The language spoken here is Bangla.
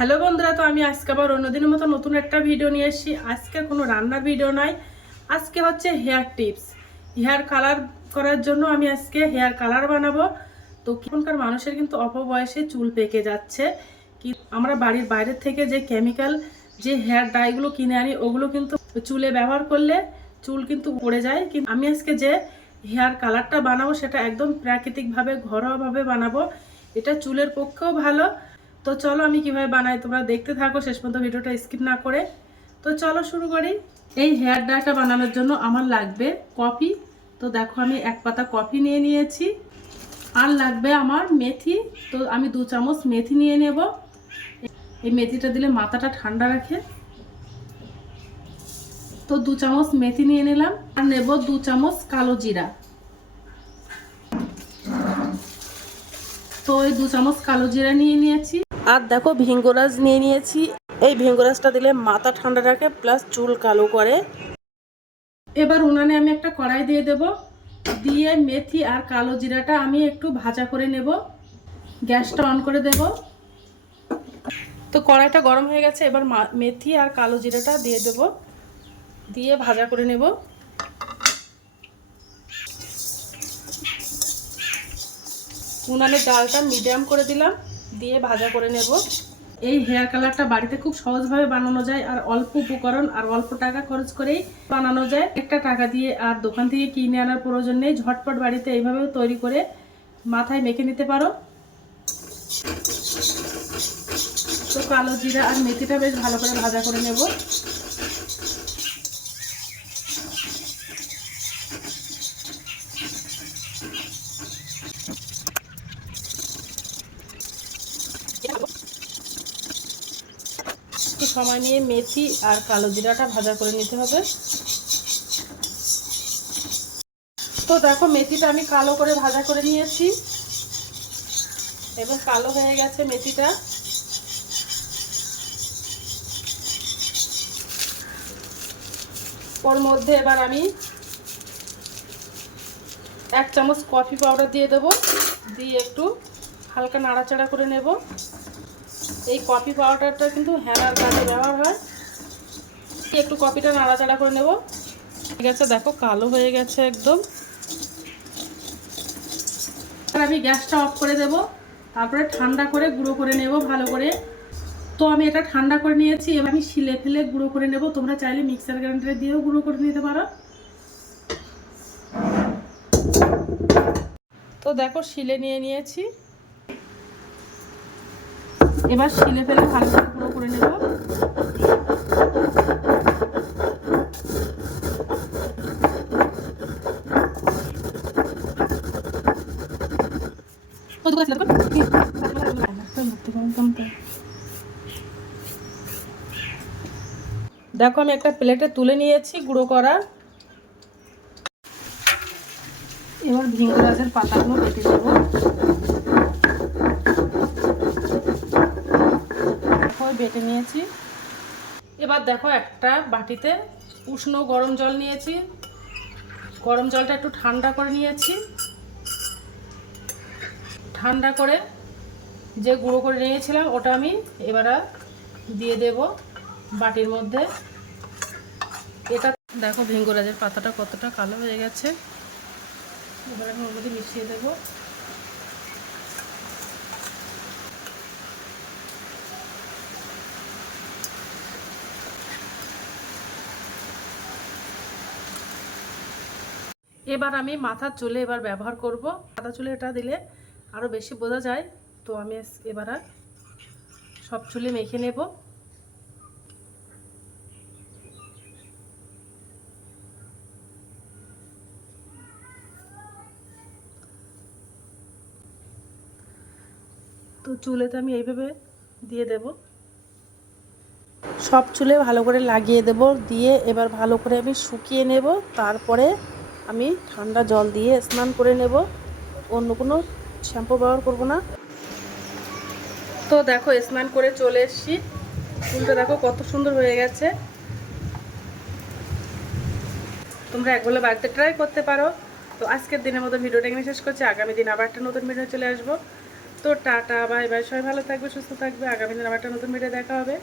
হ্যালো বন্ধুরা, তো আমি আজকে আবার অন্যদিনের মতো নতুন একটা ভিডিও নিয়ে এসেছি। আজকে কোনো রান্নার ভিডিও নয় আজকে হচ্ছে হেয়ার টিপস হেয়ার কালার করার জন্য আমি আজকে হেয়ার কালার বানাবো। তো এখনকার মানুষের কিন্তু অল্প বয়সে চুল পেকে যাচ্ছে। কি আমরা বাড়ির বাইরের থেকে যে কেমিক্যাল যে হেয়ার ডাইগুলো কিনে আনি, ওগুলো কিন্তু চুলে ব্যবহার করলে চুল কিন্তু পড়ে যায়। কিন্তু আমি আজকে যে হেয়ার কালারটা বানাবো, সেটা একদম প্রাকৃতিকভাবে, ঘরোয়াভাবে বানাবো। এটা চুলের পক্ষেও ভালো। তো চলো আমি কীভাবে বানাই, তোমরা দেখতে থাকো, শেষ পর্যন্ত ভিডিওটা স্কিপ না করে। তো চলো শুরু করি। এই হেয়ার ডাটা বানানোর জন্য আমার লাগবে কফি তো দেখো আমি এক পাতা কফি নিয়ে নিয়েছি। আর লাগবে আমার মেথি। তো আমি দু চামচ মেথি নিয়ে নেব। এই মেথিটা দিলে মাথাটা ঠান্ডা রাখে। তো দু চামচ মেথি নিয়ে নিলাম। আর নেব দু চামচ কালো জিরা। তো এই দু চামচ কালো জিরা নিয়ে নিয়েছি। আর দেখো ভিঙ্গরাজ নিয়ে নিয়েছি। এই ভিঙ্গরাজটা দিলে মাথা ঠান্ডা রাখে প্লাস চুল কালো করে। এবার উনানে আমি একটা কড়াই দিয়ে দেব। দিয়ে মেথি আর কালো জিরাটা আমি একটু ভাজা করে নেব। গ্যাসটা অন করে দেব। তো কড়াইটা গরম হয়ে গেছে, এবার মেথি আর কালো জিরাটা দিয়ে দেব। দিয়ে ভাজা করে নেব। উনানে ডালটা মিডিয়াম করে দিলাম। দিয়ে ভাজা করে নেব। এই হেয়ার কালারটা বাড়িতে খুব সহজভাবে বানানো যায় আর অল্প উপকরণ আর অল্প টাকা খরচ করেই বানানো যায়। একটা টাকা দিয়ে আর দোকান থেকে কিনে আনার প্রয়োজন নেই। ঝটপট বাড়িতে এইভাবেও তৈরি করে মাথায় মেখে নিতে পারো। তো কালো জিরা আর মেথিটা বেশ ভালো করে ভাজা করে নেব। সময় নিয়ে মেথি আর কালো জিরাটা ভাজা করে নিতে হবে। তো দেখো, মেথিটা আমি কালো করে ভাজা করে নিয়েছি। এবং কালো হয়ে গেছে মেথিটা। ওর মধ্যে এবার আমি এক চামচ কফি পাউডার দিয়ে দেব। দিয়ে একটু হালকা নাড়াচাড়া করে নেব। এই কফি পাউডারটা কিন্তু হ্যানার কাজে ব্যবহার হয়। একটু কফিটা নাড়াচাড়া করে নেব। ঠিক আছে, দেখো কালো হয়ে গেছে একদম। আমি গ্যাসটা অফ করে দেব। তারপরে ঠান্ডা করে গুঁড়ো করে নেব ভালো করে। তো আমি এটা ঠান্ডা করে নিয়েছি, এবার আমি শিলে ফেলে গুঁড়ো করে নেব। তোমরা চাইলে মিক্সার গ্রাইন্ডারে দিয়েও গুঁড়ো করে নিতে পারো। তো দেখো শিলে নিয়ে নিয়েছি। এবার শিলে ফেলে ভালো করে গুঁড়ো করে নেব। দেখো? আমি একটা প্লেটে তুলে নিয়েছি গুঁড়ো করা। এবার ভিঙ্গ গাছের পাতাগুলো কেটে দেবো দেখো বেটে নিয়েছি। এবার দেখো একটা বাটিতে উষ্ণ গরম জল নিয়েছি। গরম জলটা একটু ঠান্ডা করে নিয়েছি। ঠান্ডা করে যে গুঁড়ো করে নিয়েছিলাম, ওটা আমি এবার দিয়ে দেব বাটির মধ্যে। এটা দেখো ভিঙ্গরাজের পাতাটা কতটা কালো হয়ে গেছে। এবার আমি ওর মধ্যে মিশিয়ে দেবো। এবার আমি মাথার চুলে এবার ব্যবহার করব। মাথা চুলে এটা দিলে আরও বেশি বোঝা যায়। তো আমি এবার আর সব চুলে মেখে নেব। তো চুলেতে আমি এইভাবে দিয়ে দেব। সব চুলে ভালো করে লাগিয়ে দেব। দিয়ে এবার ভালো করে আমি শুকিয়ে নেব। তারপরে আমি ঠান্ডা জল দিয়ে স্নান করে নেব। অন্য কোনো শ্যাম্পু ব্যবহার করব না। তো দেখো, স্নান করে চলে এসছি। চুলটা দেখো কত সুন্দর হয়ে গেছে। তোমরা এক বলে বাড়িতে ট্রাই করতে পারো। তো আজকের দিনের মতো ভিডিওটা এখানে শেষ করছি। আগামী দিন আবার একটা নতুন ভিডিও চলে আসব। তো টাটা বাই বাই সবাই ভালো থাকবে, সুস্থ থাকবে। আগামী দিন আবার একটা নতুন ভিডিও দেখা হবে।